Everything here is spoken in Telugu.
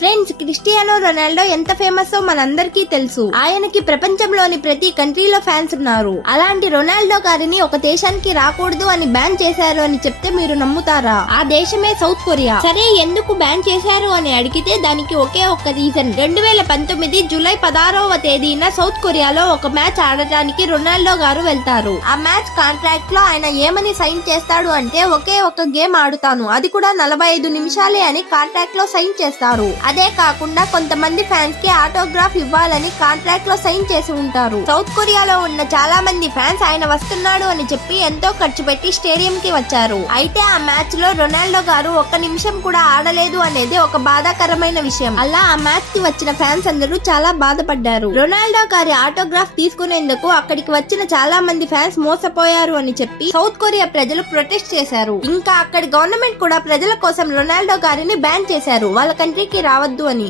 ఫ్రెండ్స్, క్రిస్టియానో రొనాల్డో ఎంత ఫేమస్ మనందరికీ తెలుసు. ఆయనకి ప్రపంచంలోని ప్రతి కంట్రీలో ఫ్యాన్స్ ఉన్నారు. అలాంటి రొనాల్డో గారిని ఒక దేశానికి రాకూడదు అని బ్యాన్ చేశారు అని చెప్తే మీరు నమ్ముతారా? ఆ దేశమే సౌత్ కొరియా. సరే, ఎందుకు బ్యాన్ చేశారు అని అడిగితే దానికి ఒకే ఒక్క రీజన్. 2019 జూలై 16వ తేదీన సౌత్ కొరియాలో ఒక మ్యాచ్ ఆడటానికి రొనాల్డో గారు వెళ్తారు. ఆ మ్యాచ్ కాంట్రాక్ట్ లో ఆయన ఏమని సైన్ చేస్తాడు అంటే ఒకే ఒక గేమ్ ఆడుతాను, అది కూడా 45 నిమిషాలే అని కాంట్రాక్ట్ లో సైన్ చేస్తారు. అదే కాకుండా కొంతమంది ఫ్యాన్స్ కి ఆటోగ్రాఫ్ ఇవ్వాలని కాంట్రాక్ట్ లో సైన్ చేసి ఉంటారు. సౌత్ కొరియాలో ఉన్న చాలా మంది ఫ్యాన్స్ ఆయన వస్తున్నాడు అని చెప్పి ఎంతో ఖర్చు పెట్టి స్టేడియం కి వచ్చారు. అయితే ఆ మ్యాచ్ లో రొనాల్డో గారు ఒక్క నిమిషం కూడా ఆడలేదు అనేది ఒక బాధాకరమైన విషయం. అలా ఆ మ్యాచ్ కి వచ్చిన ఫ్యాన్స్ అందరూ చాలా బాధపడ్డారు. రొనాల్డో గారి ఆటోగ్రాఫ్ తీసుకునేందుకు అక్కడికి వచ్చిన చాలా మంది ఫ్యాన్స్ మోసపోయారు అని చెప్పి సౌత్ కొరియా ప్రజలు ప్రొటెస్ట్ చేశారు. ఇంకా అక్కడి గవర్నమెంట్ కూడా ప్రజల కోసం రొనాల్డో గారిని బ్యాన్ చేశారు, వాళ్ళ కంట్రీకి రావద్దు అని.